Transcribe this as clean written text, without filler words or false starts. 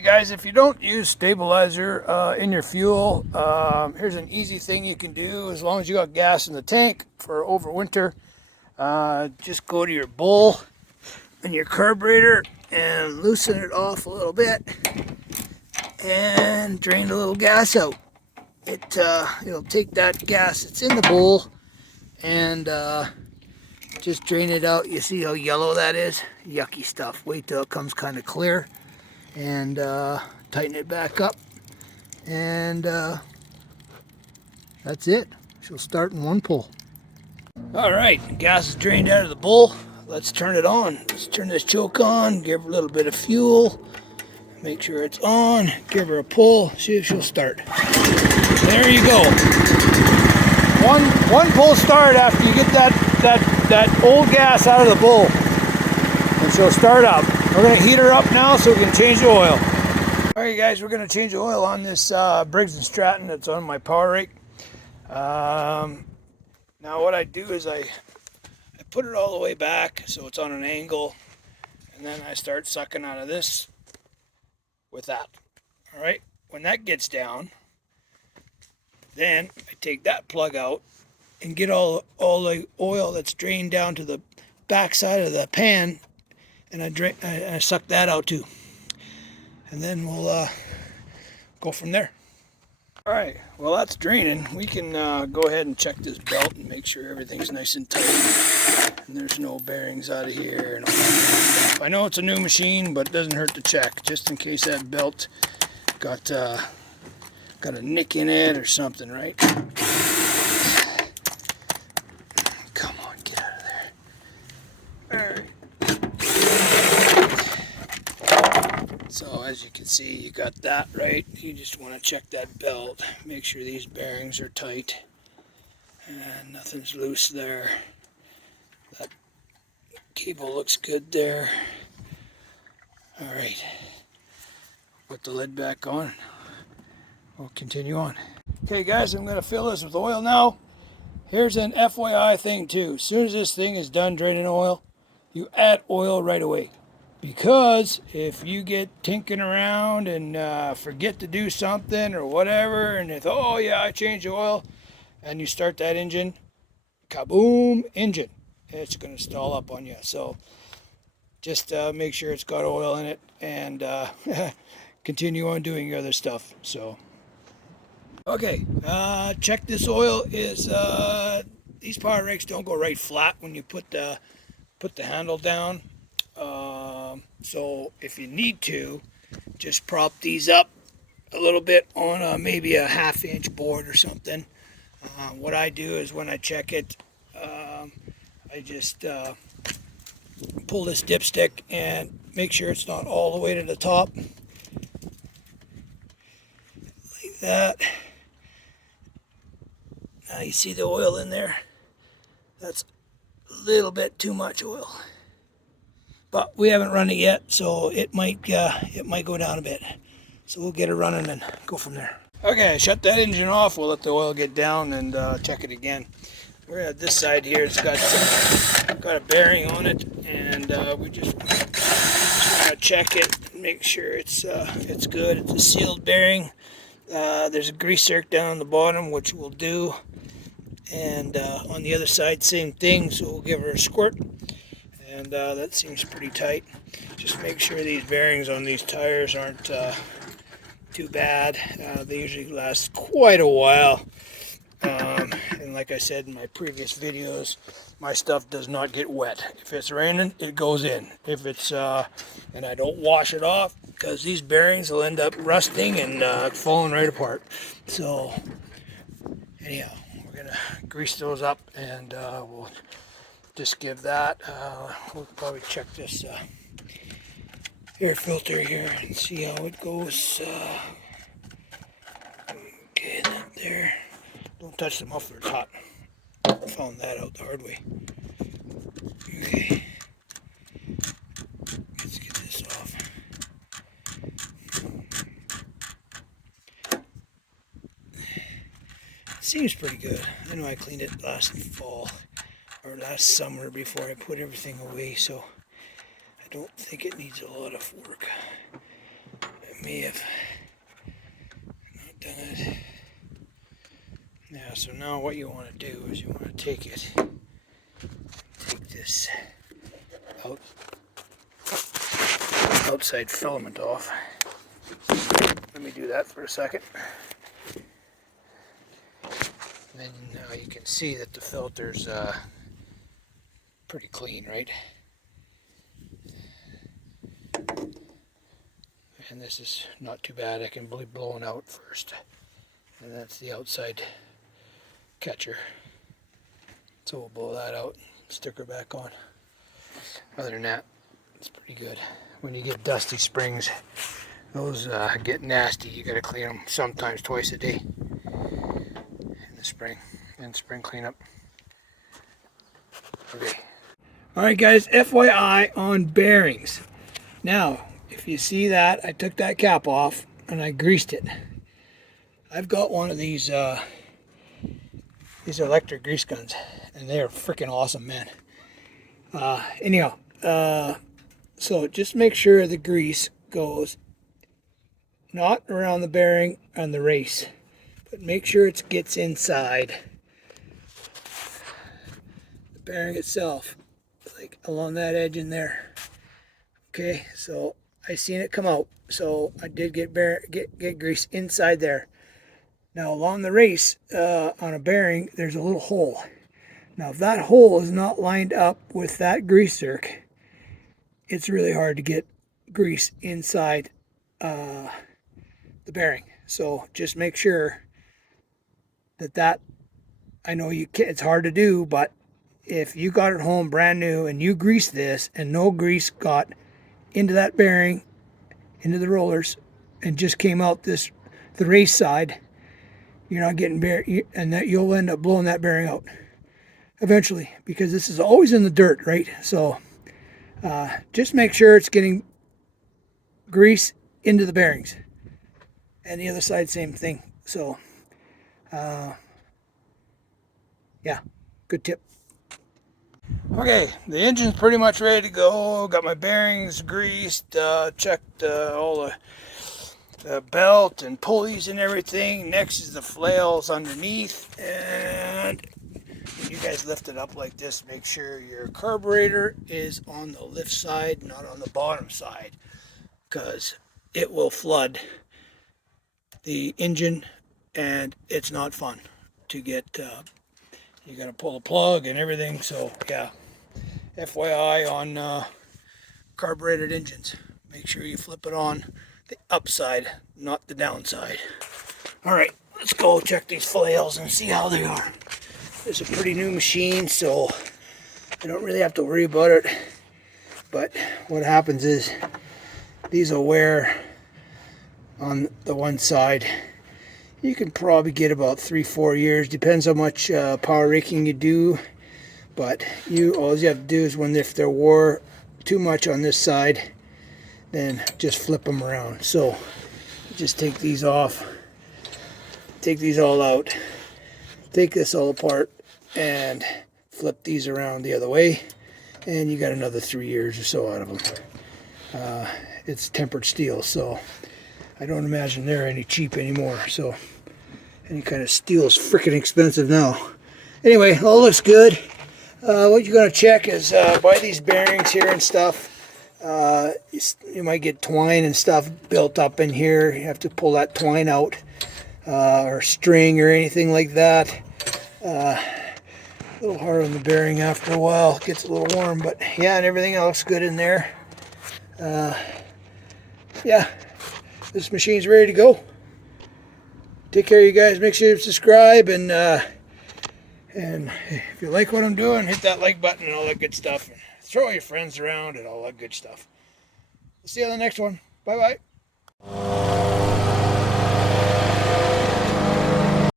Alright guys, if you don't use stabilizer in your fuel, here's an easy thing you can do as long as you got gas in the tank for over winter. Just go to your bowl and your carburetor and loosen it off a little bit and drain a little gas out. It'll take that gas that's in the bowl and just drain it out. You see how yellow that is? Yucky stuff. Wait till it comes kind of clear and tighten it back up, and that's it. She'll start in one pull. All right, gas is drained out of the bowl. Let's turn it on. Let's turn this choke on, give her a little bit of fuel, make sure it's on, give her a pull, see if she'll start. There you go. One pull start after you get that old gas out of the bowl, and she'll start up. We're going to heat her up now so we can change the oil. Alright guys, we're going to change the oil on this Briggs & Stratton that's on my power rake. Now what I do is I put it all the way back so it's on an angle, and then I start sucking out of this with that. Alright, when that gets down, then I take that plug out and get all the oil that's drained down to the back side of the pan, and I suck that out too, and then we'll go from there. All right, well that's draining. We can go ahead and check this belt and make sure everything's nice and tight and there's no bearings out of here and all that stuff. I know it's a new machine, but it doesn't hurt to check just in case that belt got a nick in it or something, right? Come on, get out of there. All right. So as you can see, you got that right. You just want to check that belt, make sure these bearings are tight and nothing's loose there. That cable looks good there. All right, put the lid back on. We'll continue on. Okay guys, I'm going to fill this with oil now. Here's an FYI thing too. As soon as this thing is done draining oil, you add oil right away. Because if you get tinkering around and forget to do something or whatever, and if, oh yeah, I changed the oil, and you start that engine, kaboom, engine, it's going to stall up on you. So just make sure it's got oil in it and continue on doing your other stuff. So, okay, check this oil is, these power rakes don't go right flat when you put the handle down. So if you need to, just prop these up a little bit on maybe a 1/2 inch board or something. What I do is when I check it, I just pull this dipstick and make sure it's not all the way to the top. Like that. Now you see the oil in there? That's a little bit too much oil. But we haven't run it yet, so it might go down a bit. So we'll get it running and go from there. Okay, shut that engine off. We'll let the oil get down and check it again. We're at this side here. It's got a bearing on it, and we just want to check it, make sure it's good. It's a sealed bearing. There's a grease zerk down the bottom, which we'll do, and on the other side, same thing. So we'll give her a squirt. And that seems pretty tight. Just make sure these bearings on these tires aren't too bad. They usually last quite a while. And like I said in my previous videos, my stuff does not get wet. If it's raining, it goes in. If it's, and I don't wash it off because these bearings will end up rusting and falling right apart. So anyhow, we're gonna grease those up and we'll just give that, we'll probably check this air filter here and see how it goes. Okay, that there. Don't touch the muffler, it's hot. Found that out the hard way. Okay. Let's get this off. It seems pretty good. I know I cleaned it last fall or last summer before I put everything away, so I don't think it needs a lot of work. may have not done it. Yeah, so now what you want to do is you want to take this outside filament off. Let me do that for a second. And then now you can see that the filter's pretty clean, right? And this is not too bad. I can be blowing out first. And that's the outside catcher. So we'll blow that out, stick her back on. Other than that, it's pretty good. When you get dusty springs, those get nasty. You gotta clean them sometimes twice a day in the spring. And spring cleanup. Okay. Alright guys, FYI on bearings. Now, if you see that, I took that cap off and I greased it. I've got one of these electric grease guns, and they are freaking awesome, man. Anyhow, so just make sure the grease goes not around the bearing on the race, but make sure it gets inside the bearing itself, like along that edge in there. Okay, so I seen it come out, so I did get grease inside there. Now along the race, on a bearing, there's a little hole. Now if that hole is not lined up with that grease zerk, it's really hard to get grease inside the bearing. So just make sure that I know it's hard to do, but if you got it home brand new and you greased this and no grease got into that bearing, into the rollers, and just came out the race side, you're not getting and that you'll end up blowing that bearing out eventually, because this is always in the dirt, right? So just make sure it's getting grease into the bearings, and the other side same thing. So yeah, good tip. Okay, the engine's pretty much ready to go. Got my bearings greased, checked all the belt and pulleys and everything. Next is the flails underneath, and when you guys lift it up like this, make sure your carburetor is on the lift side, not on the bottom side, because it will flood the engine and it's not fun to get. You gotta pull the plug and everything. So yeah, FYI on carbureted engines, make sure you flip it on the upside, not the downside. All right, let's go check these flails and see how they are. It's a pretty new machine, so I don't really have to worry about it. But what happens is these will wear on the one side. You can probably get about 3-4 years, depends how much power raking you do. But all you have to do is if they're wore too much on this side, then just flip them around. So just take these off, take these all out, take this all apart, and flip these around the other way, and you got another 3 years or so out of them. It's tempered steel, so I don't imagine they're any cheap anymore. So any kind of steel is freaking expensive now. Anyway, all looks good. What you're going to check is by these bearings here and stuff. You might get twine and stuff built up in here. You have to pull that twine out, or string or anything like that. A little hard on the bearing after a while. It gets a little warm, but yeah, and everything else good in there. Yeah, this machine's ready to go. Take care, you guys. Make sure you subscribe, and if you like what I'm doing, hit that like button and all that good stuff. And throw your friends around and all that good stuff. We'll see you on the next one. Bye-bye.